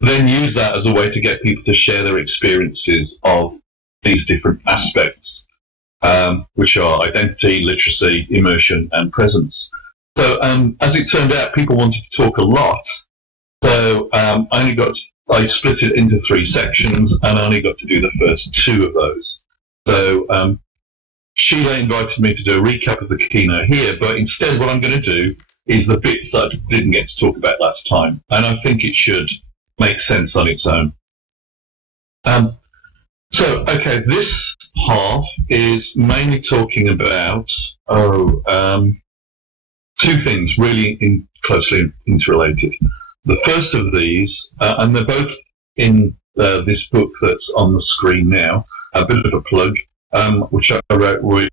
then use that as a way to get people to share their experiences of these different aspects, which are identity, literacy, immersion, and presence. So as it turned out, people wanted to talk a lot. So I split it into 3 sections, and I only got to do the first 2 of those. So Sheila invited me to do a recap of the keynote here, but instead what I'm going to do is the bits that I didn't get to talk about last time, and I think it should make sense on its own. Okay, this half is mainly talking about 2 things really closely interrelated. The first of these, and they're both in this book that's on the screen now, a bit of a plug, which I wrote with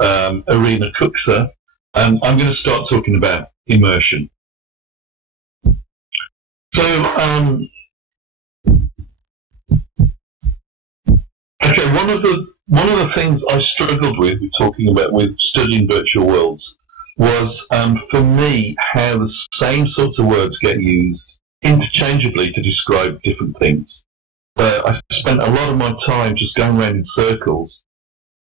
Irina Kuksa. I'm going to start talking about immersion. So, okay, one of the things I struggled with talking about with studying virtual worlds was, for me, how the same sorts of words get used interchangeably to describe different things. I spent a lot of my time just going around in circles,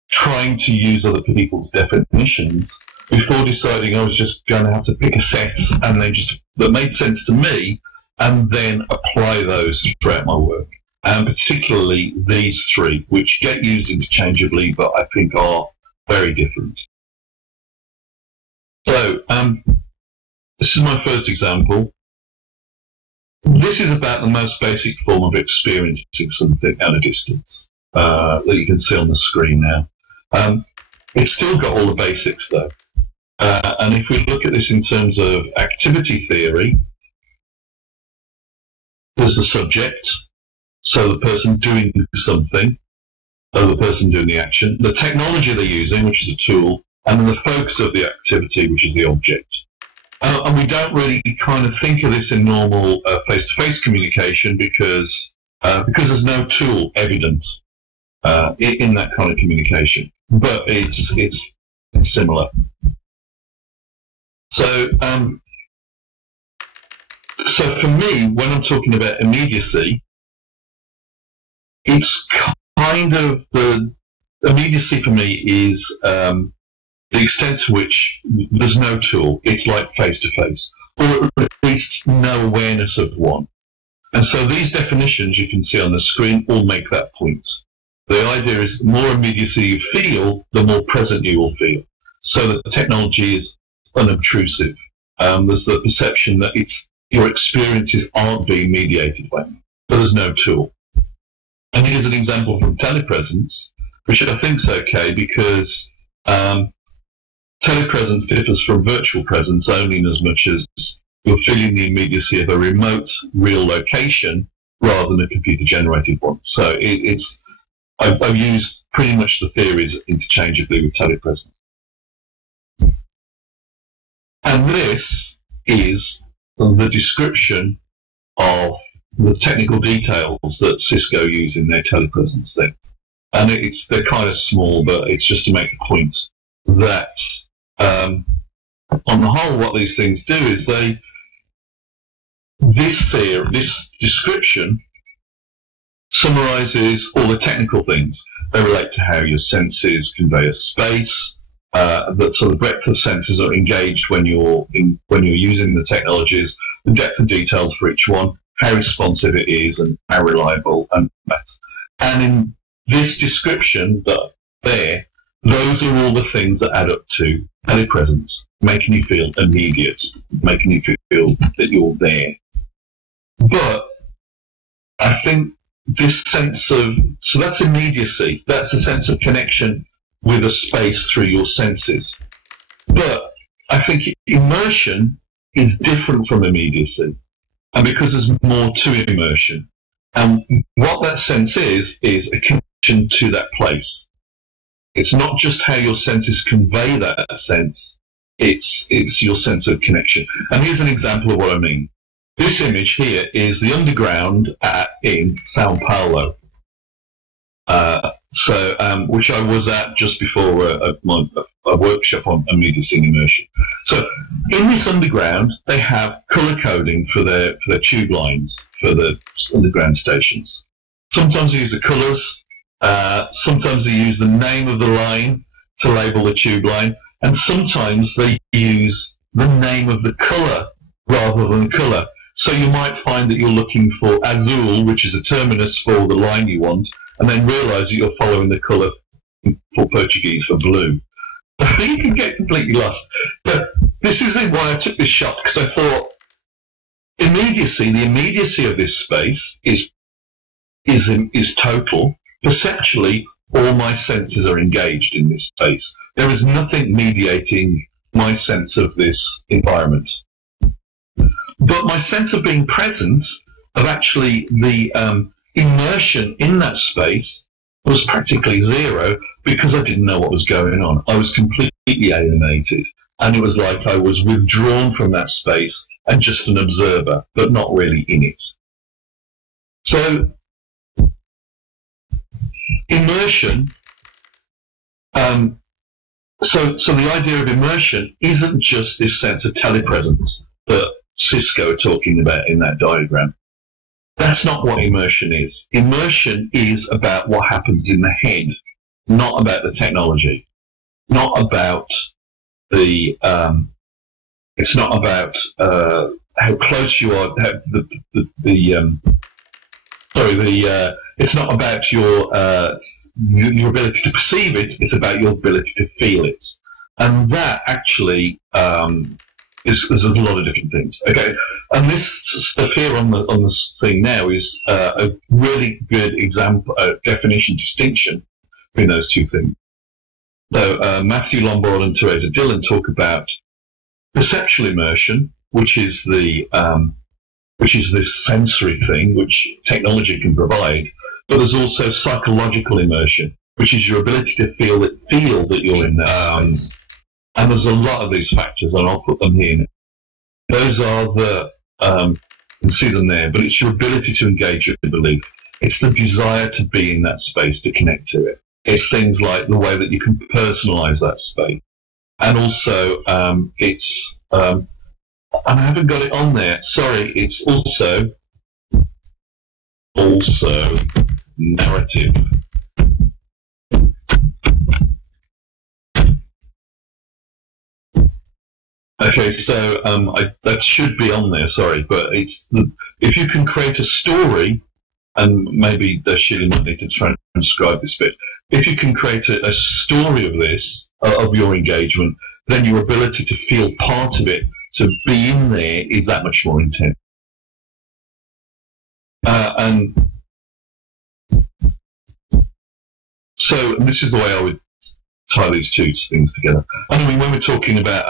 trying to use other people's definitions before deciding I was just going to have to pick a set and then that made sense to me, and then apply those throughout my work. And particularly these 3, which get used interchangeably, but I think are very different. So, this is my first example. This is about the most basic form of experiencing something at a distance that you can see on the screen now. It's still got all the basics, though. And if we look at this in terms of activity theory, there's the subject, so the person doing something, or the person doing the action, the technology they're using, which is a tool, and then the focus of the activity, which is the object. And we don't really kind of think of this in normal face-to-face communication because there's no tool evident in that kind of communication. But it's similar. So for me, when I'm talking about immediacy, it's kind of the immediacy for me is the extent to which there's no tool. It's like face-to-face, or at least no awareness of one. And so these definitions you can see on the screen all make that point. The idea is the more immediacy you feel, the more present you will feel. So that the technology is unobtrusive. There's the perception that your experiences aren't being mediated by them, but there's no tool. And here's an example from telepresence, which I think is okay because telepresence differs from virtual presence only in as much as you're feeling the immediacy of a remote, real location rather than a computer-generated one. So I've used pretty much the theories interchangeably with telepresence. And this is the description of the technical details that Cisco use in their telepresence thing. And they're kind of small, but it's just to make a point that on the whole, what these things do is this description summarizes all the technical things. They relate to how your senses convey a space, that sort of breadth of senses are engaged when you're using the technologies, the depth of details for each one, how responsive it is, and how reliable and that. And in this description those are all the things that add up to telepresence, making you feel immediate, making you feel that you're there. But I think this sense of, so that's immediacy, that's the sense of connection with a space through your senses. But I think immersion is different from immediacy, and because there's more to immersion. And what that sense is a connection to that place. It's not just how your senses convey that sense, it's your sense of connection. And here's an example of what I mean. This image here is the underground in Sao Paulo. So, which I was at just before a workshop on immediacy and immersion. So, in this underground, they have color coding for their tube lines for the underground stations. Sometimes they use the colors. Sometimes they use the name of the line to label the tube line, and sometimes they use the name of the color rather than the color. So you might find that you're looking for azul, which is a terminus for the line you want, and then realise that you're following the colour for Portuguese for blue. So you can get completely lost. But this is why I took this shot, because I thought the immediacy of this space is total. Perceptually, all my senses are engaged in this space. There is nothing mediating my sense of this environment. But my sense of being present, of actually the immersion in that space, was practically zero, because I didn't know what was going on. I was completely alienated, and it was like I was withdrawn from that space and just an observer, but not really in it. So, immersion, so the idea of immersion isn't just this sense of telepresence that Cisco are talking about in that diagram. That's not what immersion is. Immersion is about what happens in the head, not about the technology, not about the. It's not about how close you are. It's not about your ability to perceive it. It's about your ability to feel it, and that actually. There's a lot of different things. Okay, and this stuff here on the thing now is a really good example, definition, distinction between those two things. So Matthew Lombard and Teresa Dillon talk about perceptual immersion, which is this sensory thing which technology can provide, but there's also psychological immersion, which is your ability to feel that you're in that space. And there's a lot of these factors, and I'll put them here. Those are the, you can see them there, but it's your ability to engage your belief. It's the desire to be in that space, to connect to it. It's things like the way that you can personalize that space. And also, it's, and I haven't got it on there, sorry, it's also narrative. Okay, so that should be on there. Sorry, but if you can create a story, and maybe Sheila might need to transcribe this bit. If you can create a story of this of your engagement, then your ability to feel part of it, to be in there, is that much more intense. And so this is the way I would tie these two things together. I mean, when we're talking about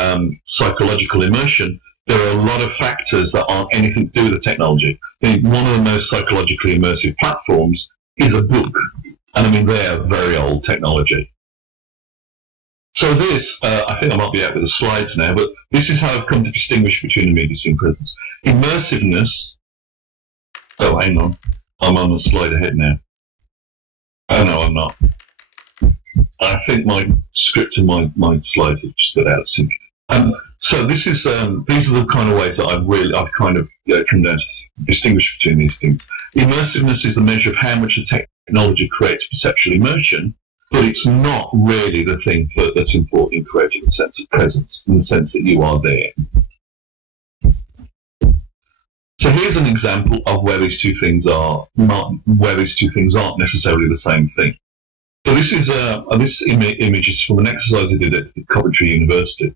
psychological immersion, there are a lot of factors that aren't anything to do with the technology. I mean, one of the most psychologically immersive platforms is a book, and I mean, they're very old technology. So this, I think I might be out with the slides now, but this is how I've come to distinguish between immediacy and presence. Immersiveness, oh, hang on, I'm on a slide ahead now. Oh, no, I'm not. I think my script and my slides have just got out of sync. So this is these are the kind of ways that I've kind of come down to distinguish between these things. Immersiveness is the measure of how much the technology creates perceptual immersion, but it's not really the thing that's important in creating a sense of presence, in the sense that you are there. So here's an example of where these two things aren't necessarily the same thing. So this is this image is from an exercise I did at Coventry University.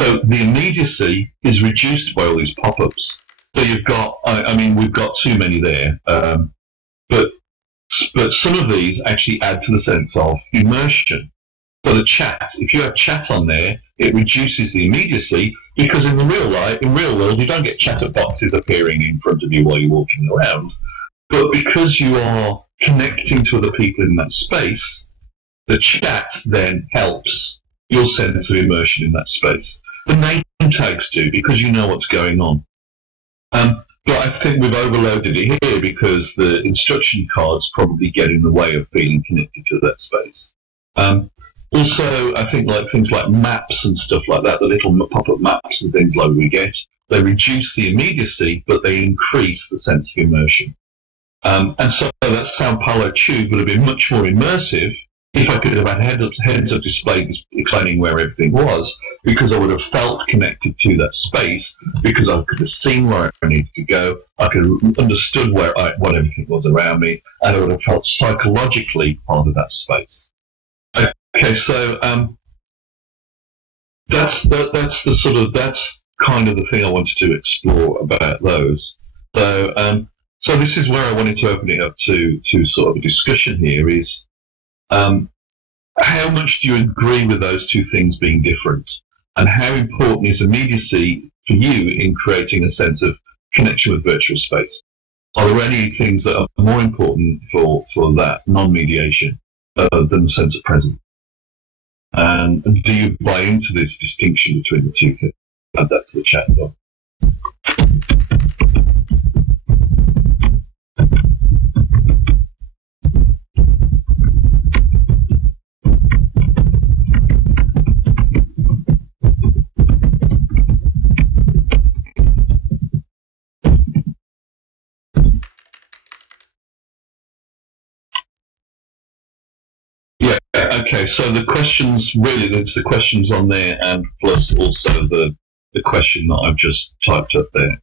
So the immediacy is reduced by all these pop-ups. So you've got, I mean, we've got too many there, but some of these actually add to the sense of immersion. So the chat, if you have chat on there, it reduces the immediacy, because in real world, you don't get chat boxes appearing in front of you while you're walking around. But because you are connecting to other people in that space, the chat then helps your sense of immersion in that space. The name tags do, because you know what's going on. But But I think we've overloaded it here because the instruction cards probably get in the way of feeling connected to that space. Also, I think like things like maps and stuff like that, the little pop-up maps and things like we get, they reduce the immediacy, but they increase the sense of immersion. And so that Sao Paulo tube would have been much more immersive if I could have had heads-up display explaining where everything was, because I would have felt connected to that space, because I could have seen where I needed to go, I could have understood what everything was around me, and I would have felt psychologically part of that space. Okay, so that's kind of the thing I wanted to explore about those. So this is where I wanted to open it up to sort of a discussion here is, how much do you agree with those two things being different? And how important is immediacy for you in creating a sense of connection with virtual space? Are there any things that are more important for that non-mediation than the sense of presence? And do you buy into this distinction between the two things? Add that to the chat as well. Okay, so the questions, really, there's the questions on there, and plus also the question that I've just typed up there.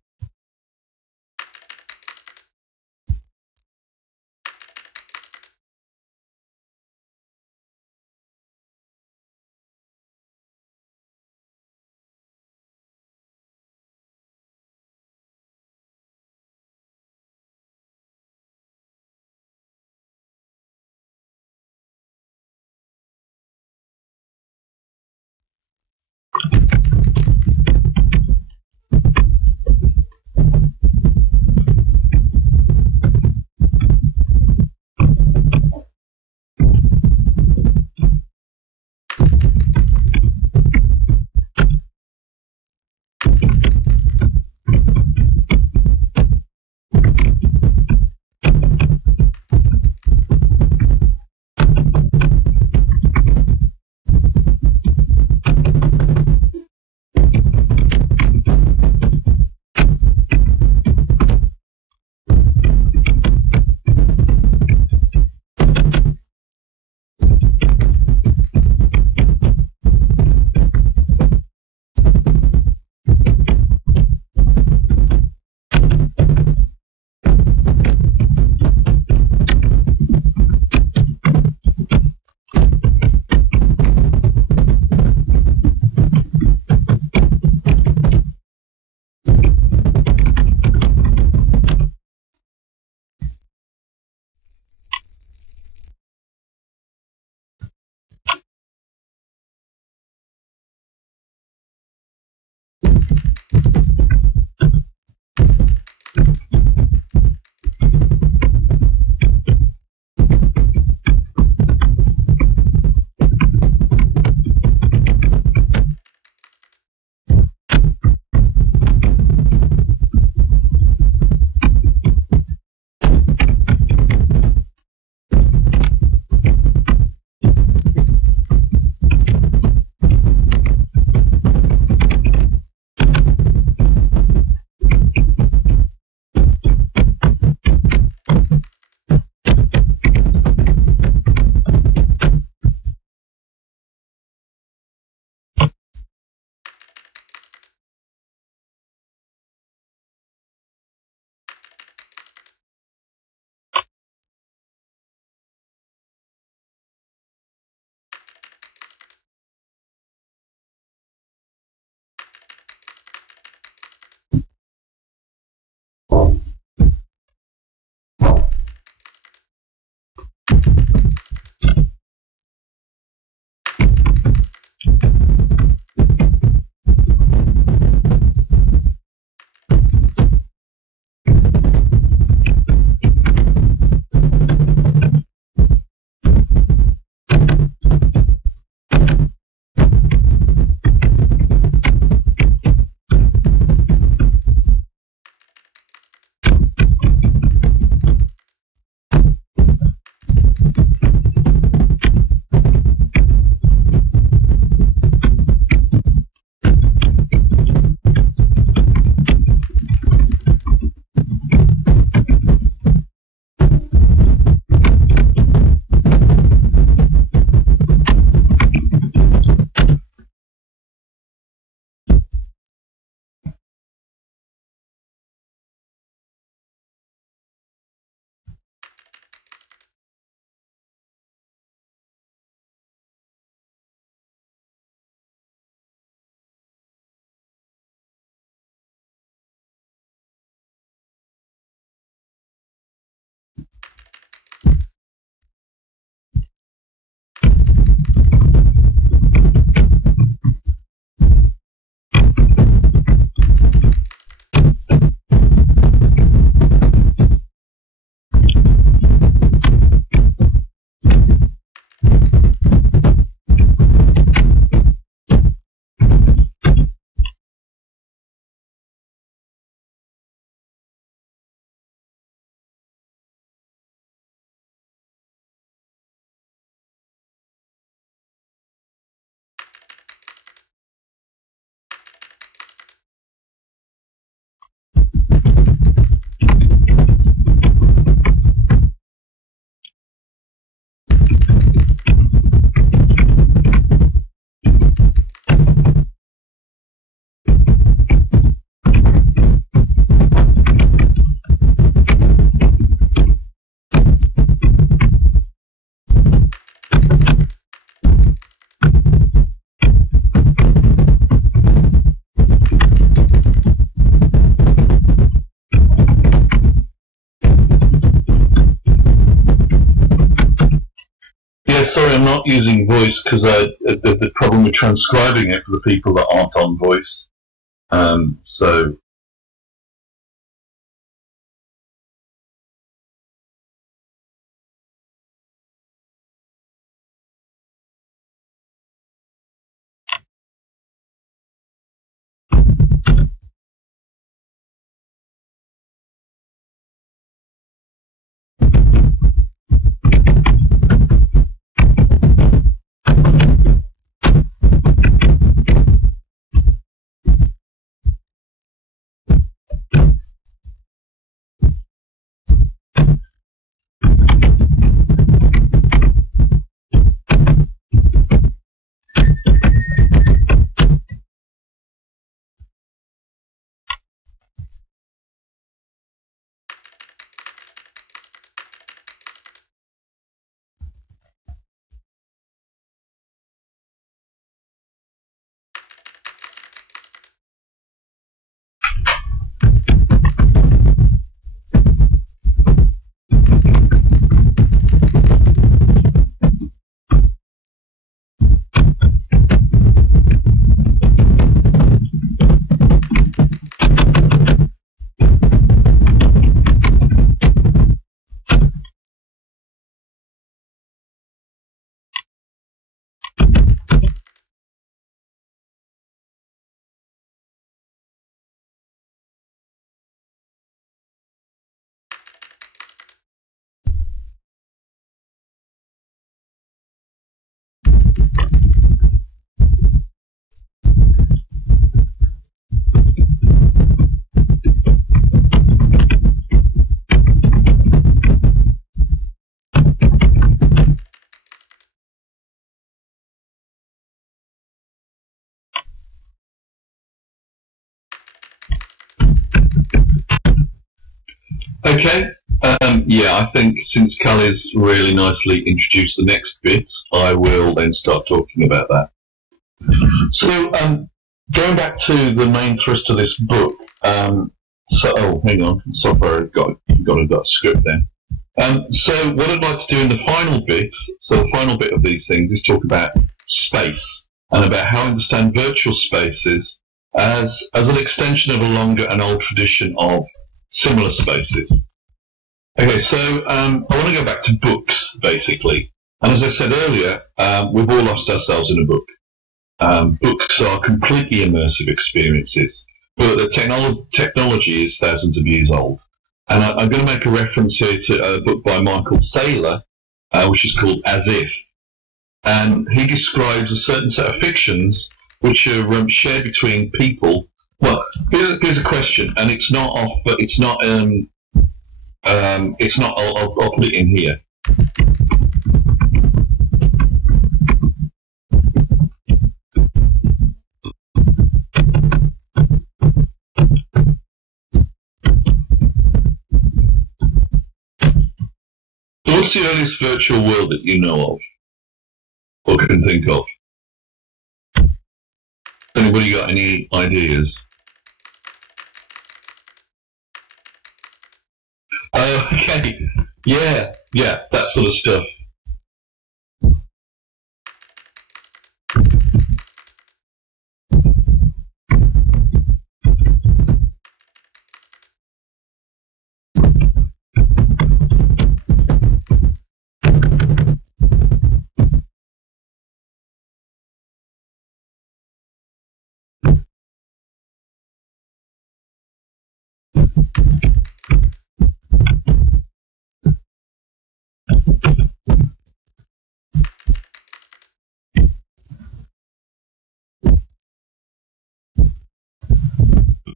sorry, I'm not using voice because the problem with transcribing it for the people that aren't on voice. So okay. Yeah, I think since Callie's really nicely introduced the next bit, I will then start talking about that. So, going back to the main thrust of this book, oh, hang on, sorry, I've got a script there. So what I'd like to do in the final bit, so the final bit of these things, is talk about space, and about how I understand virtual spaces as an extension of a longer and old tradition of similar spaces. Okay, so I want to go back to books, basically. And as I said earlier, we've all lost ourselves in a book. Books are completely immersive experiences, but the technology is thousands of years old. And I'm going to make a reference here to a book by Michael Saylor, which is called As If. And he describes a certain set of fictions which are shared between people. Well, here's a question, and it's not off, but it's not. I'll put it in here. What's the earliest virtual world that you know of, or can think of? Anybody got any ideas? Okay, yeah, that sort of stuff.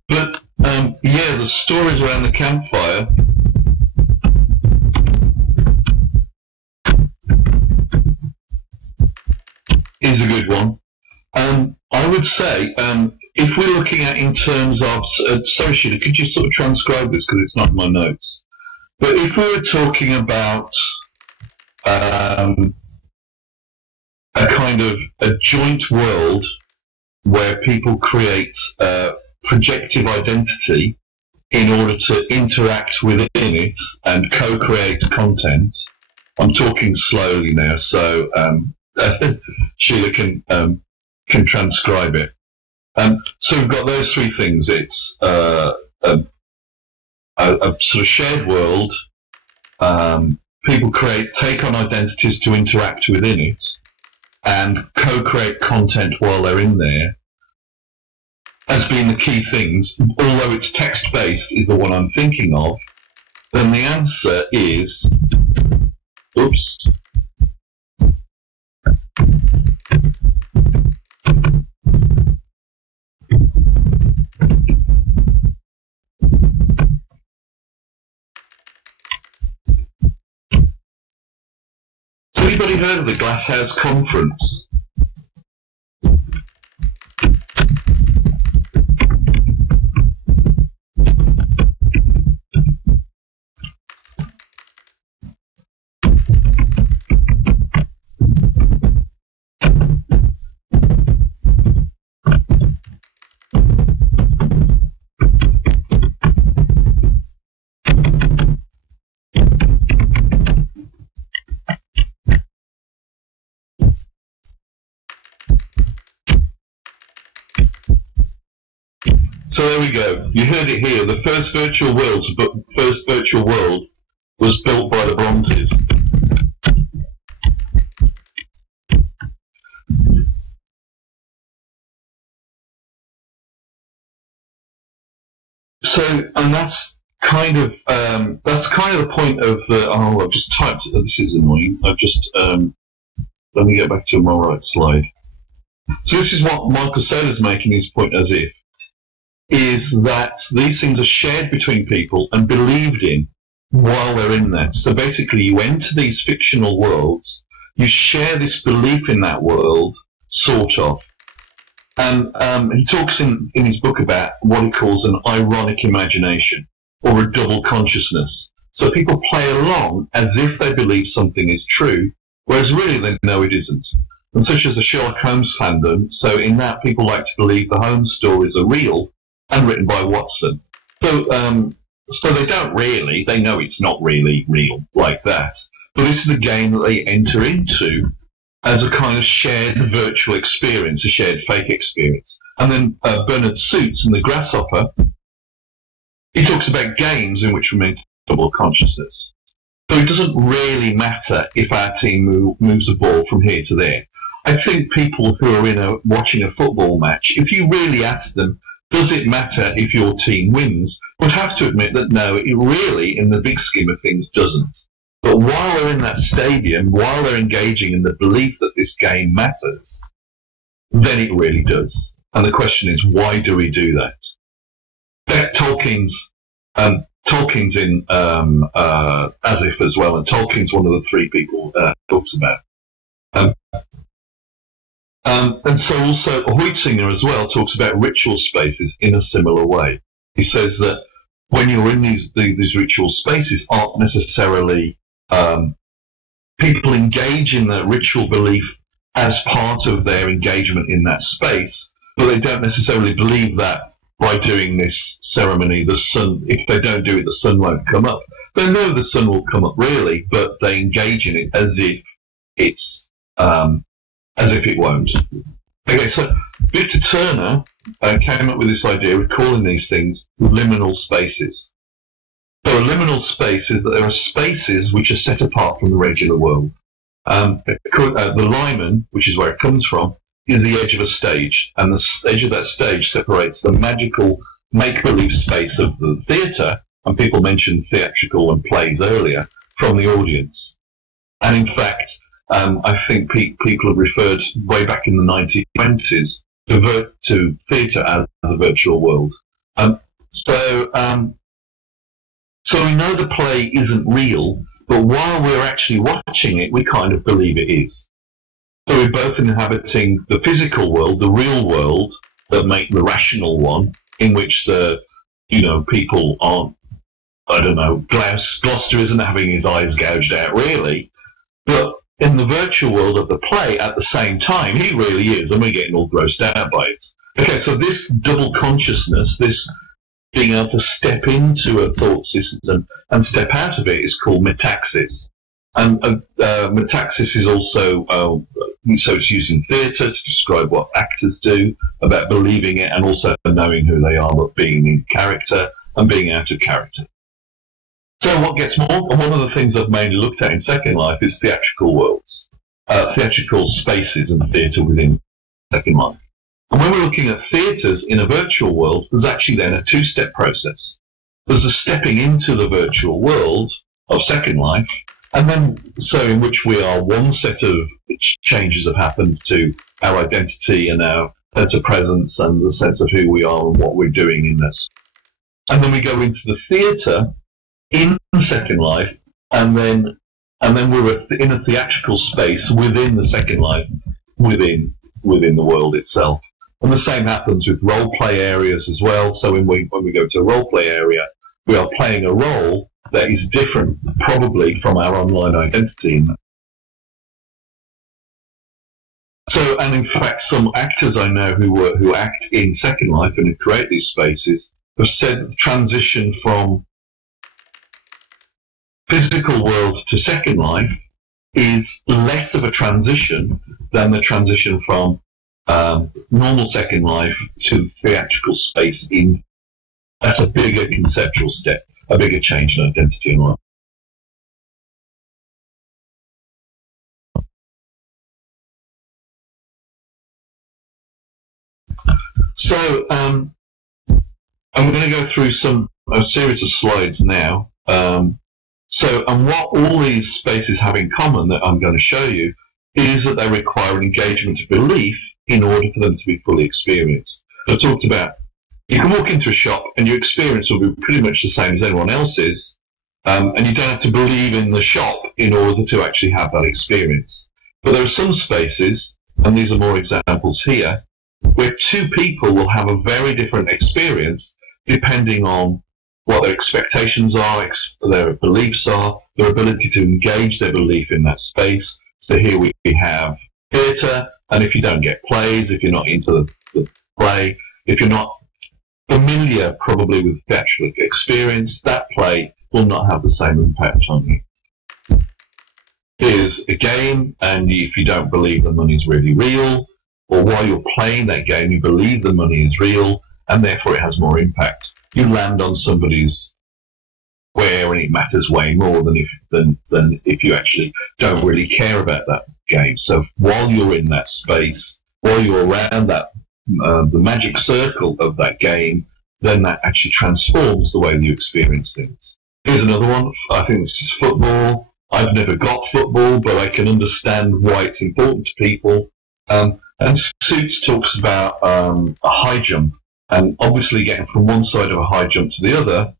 But yeah, the stories around the campfire is a good one. I would say if we're looking at in terms of, sorry Sheila, could you sort of transcribe this because it's not in my notes? But if we were talking about a kind of a joint world where people create projective identity in order to interact within it and co-create content, I'm talking slowly now, so Sheila can transcribe it. So we've got those three things. It's a sort of shared world. People take on identities to interact within it and co-create content while they're in there as being the key things. Although it's text-based is the one I'm thinking of, then the answer is, oops. Has anybody heard of the Glasshouse Conference? So there we go. You heard it here. The first virtual world was built by the Brontes. So, and that's kind of the point of the. Oh, I've just typed. This is annoying. I've just let me get back to my right slide. So this is what Michael Saylor's making his point as if. Is that these things are shared between people and believed in while they're in there. So basically you enter these fictional worlds, you share this belief in that world, sort of. And he talks in his book about what he calls an ironic imagination, or a double consciousness. So people play along as if they believe something is true, whereas really they know it isn't. And such as the Sherlock Holmes fandom, so in that people like to believe the Holmes stories are real, and written by Watson. So they don't really, they know it's not really real like that. But this is a game that they enter into as a kind of shared virtual experience, a shared fake experience. And then Bernard Suits in The Grasshopper, he talks about games in which we maintain double consciousness. So it doesn't really matter if our team moves a ball from here to there. I think people who are watching a football match, if you really ask them, does it matter if your team wins? Would have to admit that no, it really, in the big scheme of things, doesn't. But while they're in that stadium, while they're engaging in the belief that this game matters, then it really does. And the question is, why do we do that? Tolkien's in As If as well, and Tolkien's one of the three people talks about. And so also Huizinga as well talks about ritual spaces in a similar way. He says that when you're in these ritual spaces aren't necessarily people engage in that ritual belief as part of their engagement in that space, but they don't necessarily believe that by doing this ceremony, the sun, if they don't do it, the sun won't come up. They know the sun will come up really, but they engage in it as if it won't. Okay, so Victor Turner came up with this idea of calling these things liminal spaces. So a liminal space is that there are spaces which are set apart from the regular world. The limen, which is where it comes from, is the edge of a stage, and the edge of that stage separates the magical make-believe space of the theatre, and people mentioned theatrical and plays earlier, from the audience. And in fact, I think people have referred way back in the 1920s to theatre as a virtual world. So we know the play isn't real, but while we're actually watching it, we kind of believe it is. So we're both inhabiting the physical world, the real world, that make the rational one, in which people aren't, I don't know, Gloucester isn't having his eyes gouged out really, but in the virtual world of the play, at the same time, he really is, and we're getting all grossed out by it. Okay, so this double consciousness, this being able to step into a thought system and step out of it is called metaxis. Metaxas is also, so it's used in theatre to describe what actors do, about believing it and also knowing who they are, but being in character and being out of character. So what gets more, and one of the things I've mainly looked at in Second Life is theatrical worlds, theatrical spaces and theatre within Second Life. And when we're looking at theatres in a virtual world, there's actually then a two-step process. There's a stepping into the virtual world of Second Life, and then so in which we are one set of changes have happened to our identity and our sense of presence and the sense of who we are and what we're doing in this. And then we go into the theatre in Second Life, and then we're in a theatrical space within the Second Life, within the world itself. And the same happens with role play areas as well. So when we go to a role play area, we are playing a role that is different, probably, from our online identity. So, and in fact, some actors I know who act in Second Life and who create these spaces have said the transition from physical world to Second Life is less of a transition than the transition from normal Second Life to theatrical space. That's a bigger conceptual step, a bigger change in identity and life. So I'm going to go through a series of slides now. And what all these spaces have in common that I'm going to show you is that they require an engagement of belief in order for them to be fully experienced. So I talked about you can walk into a shop and your experience will be pretty much the same as anyone else's, and you don't have to believe in the shop in order to actually have that experience. But there are some spaces, and these are more examples here, where two people will have a very different experience depending on what their expectations are, their beliefs are, their ability to engage their belief in that space. So here we have theatre, and if you don't get plays, if you're not into the play, if you're not familiar probably with theatrical experience, that play will not have the same impact on you. Here's a game, and if you don't believe the money is really real, or while you're playing that game you believe the money is real, and therefore it has more impact, you land on somebody's square and it matters way more than if you actually don't really care about that game. So while you're in that space, while you're around that the magic circle of that game, then that actually transforms the way you experience things. Here's another one. I think this is football. I've never got football, but I can understand why it's important to people. And Suits talks about a high jump. And obviously getting from one side of a high jump to the other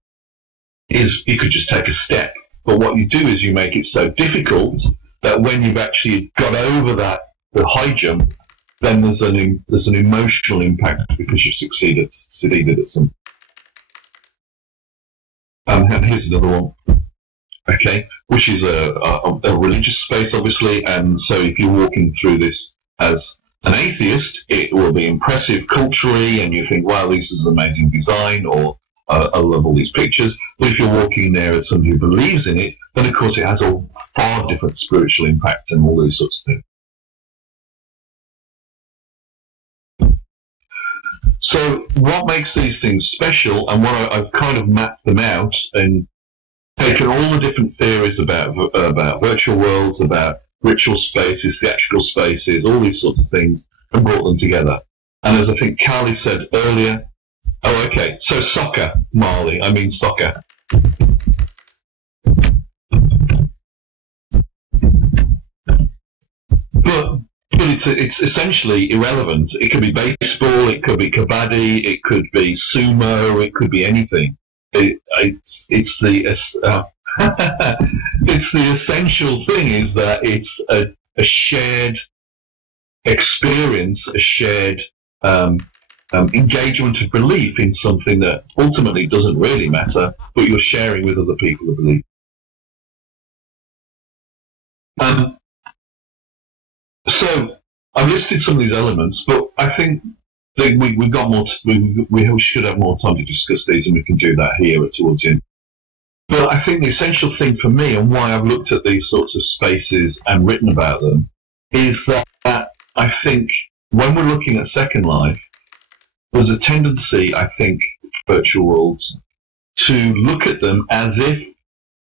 is you could just take a step. But what you do is you make it so difficult that when you've actually got over the high jump, then there's an emotional impact because you've succeeded at something. And here's another one, okay, which is a religious space, obviously. And so if you're walking through this as an atheist, it will be impressive culturally, and you think, wow, this is amazing design, or I love all these pictures. But if you're walking there as somebody who believes in it, then of course it has a far different spiritual impact and all these sorts of things. So what makes these things special, and what I've kind of mapped them out and taken all the different theories about virtual worlds, about ritual spaces, theatrical spaces, all these sorts of things, and brought them together. And as I think Carly said earlier, oh, okay, so soccer, Marley, I mean soccer. But it's essentially irrelevant. It could be baseball, it could be kabaddi, it could be sumo, it could be anything. It's the it's the essential thing is that it's a shared experience, a shared engagement of belief in something that ultimately doesn't really matter, but you're sharing with other people who believe. So I've listed some of these elements, but I think that we've got more. We should have more time to discuss these, and we can do that here towards the end. But I think the essential thing for me, and why I've looked at these sorts of spaces and written about them, is that I think when we're looking at Second Life, there's a tendency, I think, virtual worlds, to look at them as if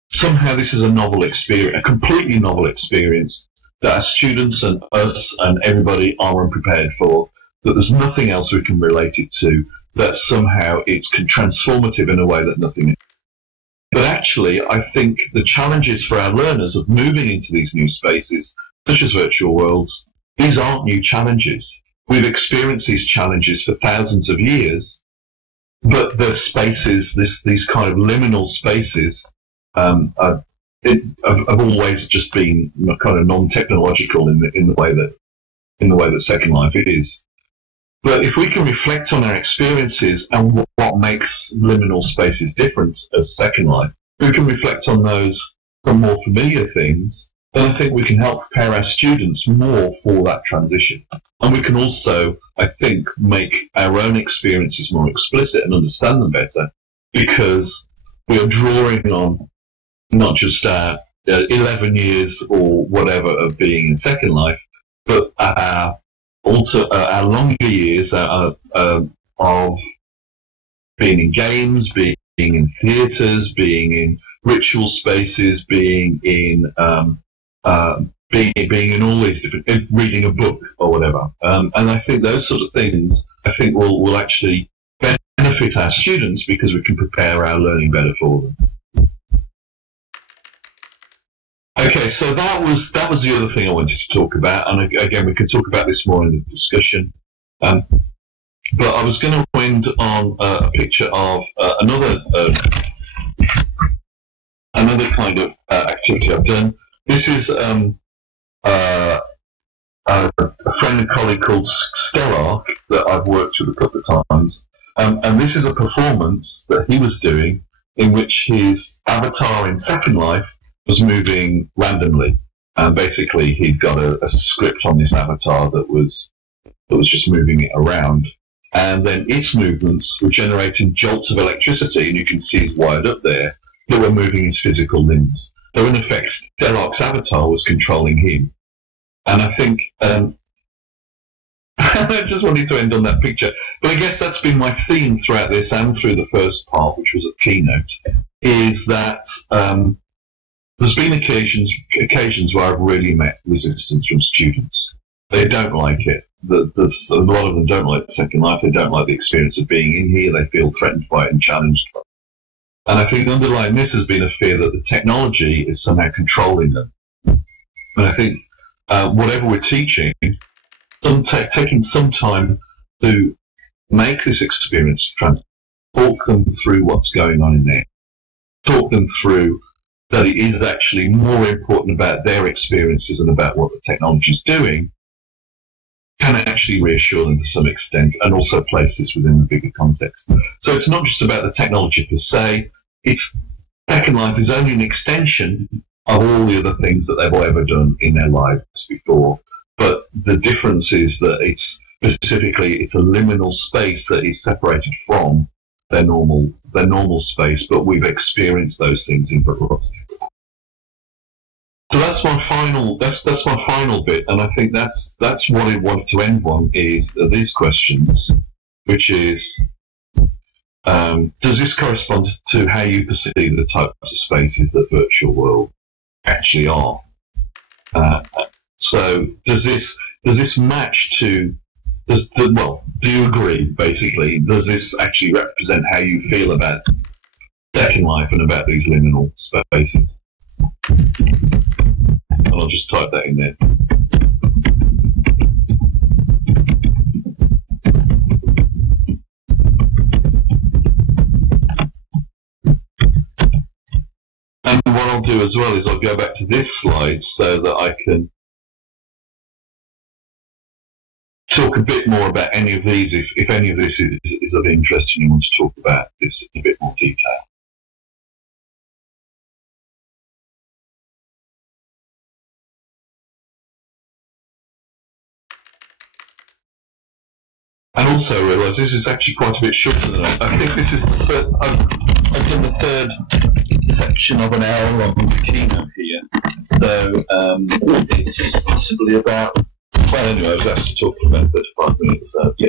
somehow this is a novel experience, a completely novel experience that our students and us and everybody are unprepared for, that there's nothing else we can relate it to, that somehow it's transformative in a way that nothing is. But actually, I think the challenges for our learners of moving into these new spaces, such as virtual worlds, these aren't new challenges. We've experienced these challenges for thousands of years, but the spaces, these kind of liminal spaces, have always just been kind of non-technological in the way that Second Life is. But if we can reflect on our experiences and what makes liminal spaces different as Second Life, if we can reflect on those from more familiar things, then I think we can help prepare our students more for that transition. And we can also, I think, make our own experiences more explicit and understand them better, because we are drawing on not just our 11 years or whatever of being in Second Life, but also our longer years of being in games, being in theatres, being in ritual spaces, being in being in all these different, reading a book or whatever. And I think those sort of things, I think will actually benefit our students because we can prepare our learning better for them. Okay, so that was the other thing I wanted to talk about, and again we can talk about this more in the discussion. But I was going to end on a picture of another kind of activity I've done. This is a friend and colleague called Stellark that I've worked with a couple of times, and this is a performance that he was doing in which his avatar in Second Life was moving randomly, and basically he'd got a script on this avatar that was just moving it around, and then its movements were generating jolts of electricity, and you can see it's wired up there, that were moving his physical limbs. So in effect, Stellark's avatar was controlling him. And I think I just wanted to end on that picture, but I guess that's been my theme throughout this and through the first part, which was a keynote, is that there's been occasions where I've really met resistance from students. They don't like it. There's a lot of them don't like Second Life. They don't like the experience of being in here. They feel threatened by it and challenged by it. And I think underlying this has been a fear that the technology is somehow controlling them. And I think whatever we're teaching, taking some time to make this experience, talk them through what's going on in there, talk them through that it is actually more important about their experiences and about what the technology is doing, can actually reassure them to some extent, and also place this within the bigger context. So it's not just about the technology per se. It's Second Life is only an extension of all the other things that they've ever done in their lives before. But the difference is that it's a liminal space that is separated from their normal space, but we've experienced those things in lots. So that's my final bit, and I think that's what I wanted to end on, is these questions, which is, does this correspond to how you perceive the types of spaces that virtual world actually are? So does this match to do you agree, basically? Does this actually represent how you feel about Second Life and about these liminal spaces? And I'll just type that in there. And what I'll do as well is I'll go back to this slide so that I can talk a bit more about any of these, if any of this is of interest and you want to talk about this in a bit more detail. And also I realise this is actually quite a bit shorter than I think this is the third. I've done the third section of an hour-long keynote here. So it's possibly about, well, anyway, I was actually talking about 35 minutes. Yeah.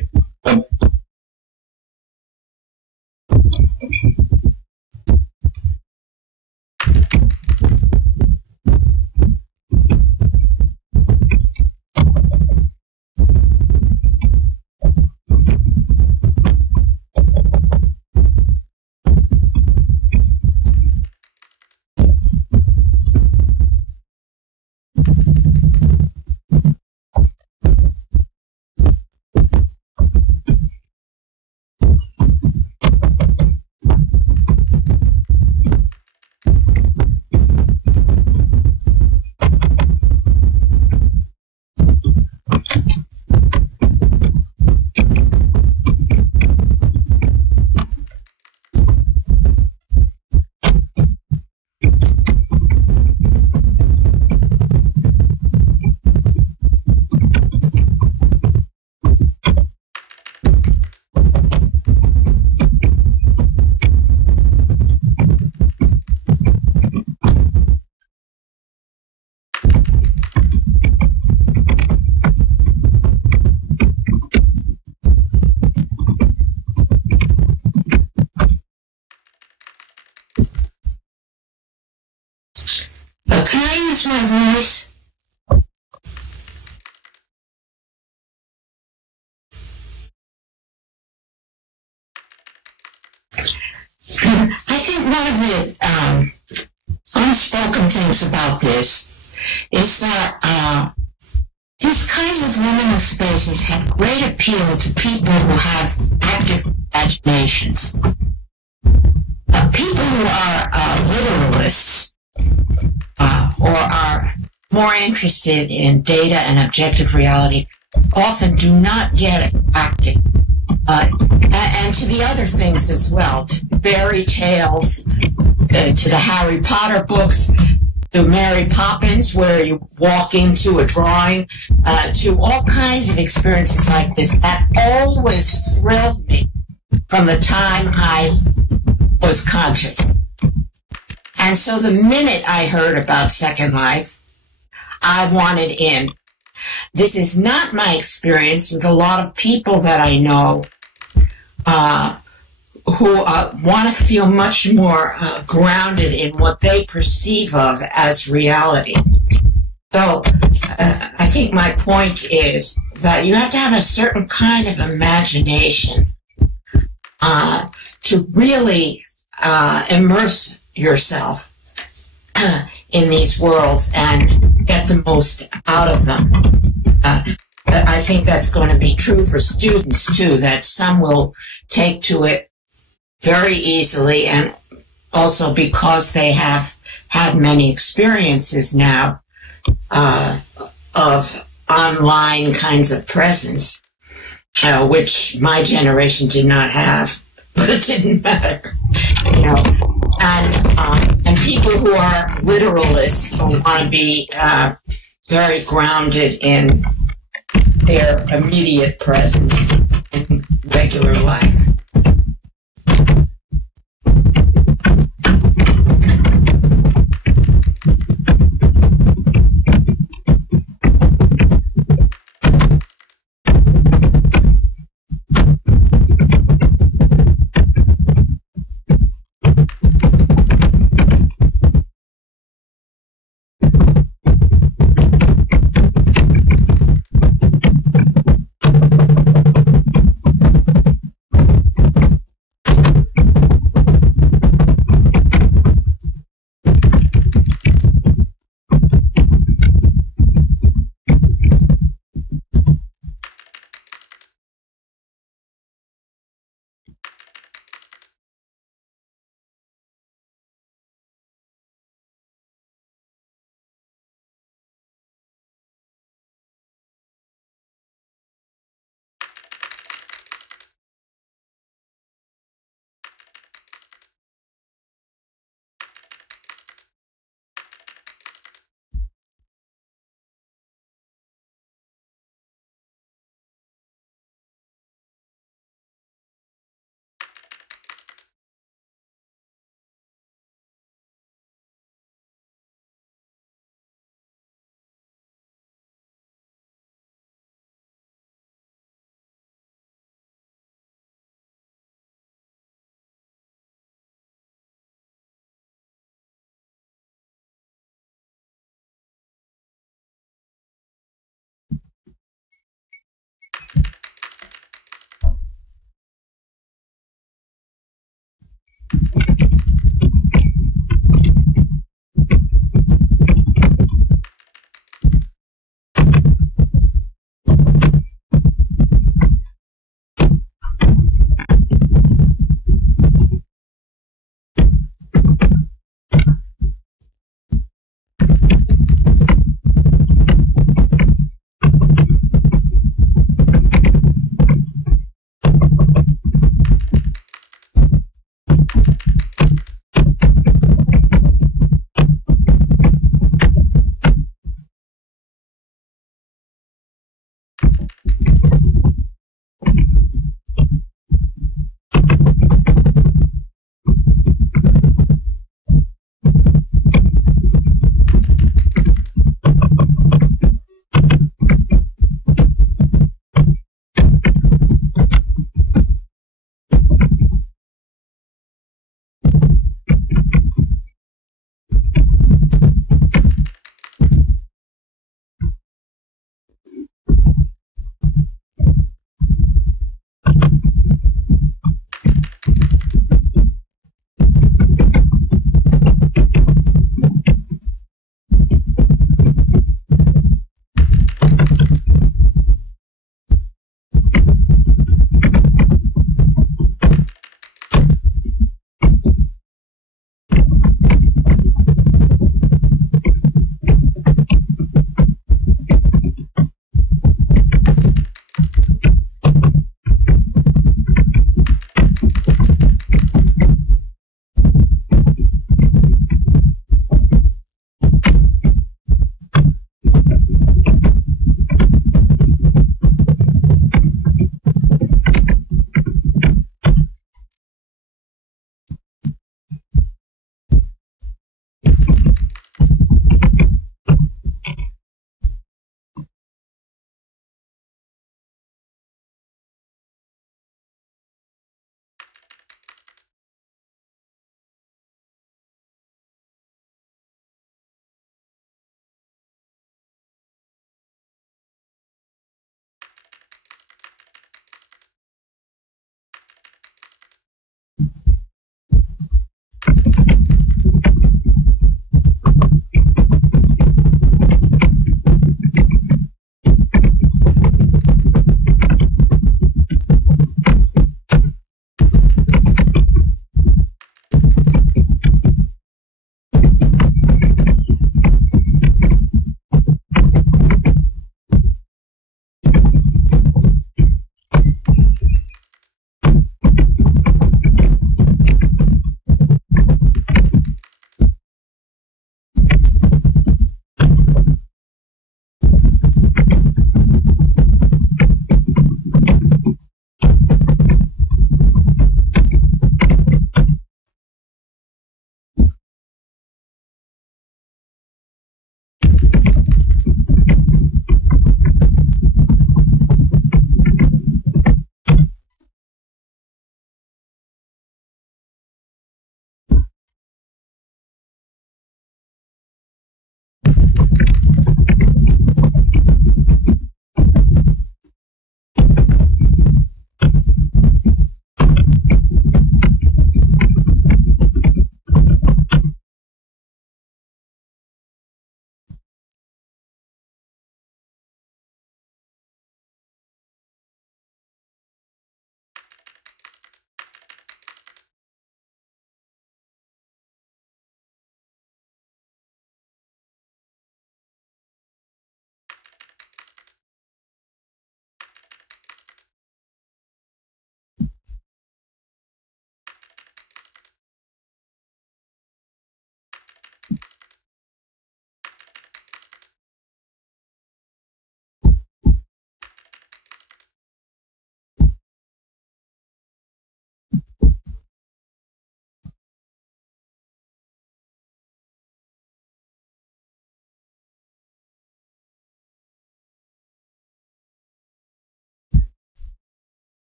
Can I use my voice? I think one of the unspoken things about this is that these kinds of liminal spaces have great appeal to people who have active imaginations. People who are literalists or are more interested in data and objective reality often do not get attracted. And to the other things as well, to fairy tales, to the Harry Potter books, to Mary Poppins, where you walk into a drawing, to all kinds of experiences like this. That always thrilled me from the time I was conscious. And so the minute I heard about Second Life, I wanted in. This is not my experience with a lot of people that I know who want to feel much more grounded in what they perceive of as reality. So I think my point is that you have to have a certain kind of imagination to really immerse yourself in these worlds and get the most out of them. I think that's going to be true for students too, that some will take to it very easily, and also because they have had many experiences now of online kinds of presence, which my generation did not have, but it didn't matter, you know. And people who are literalists who want to be very grounded in their immediate presence in regular life.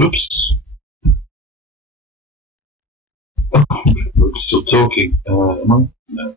Oops. Oh, I'm still talking. Am I? No.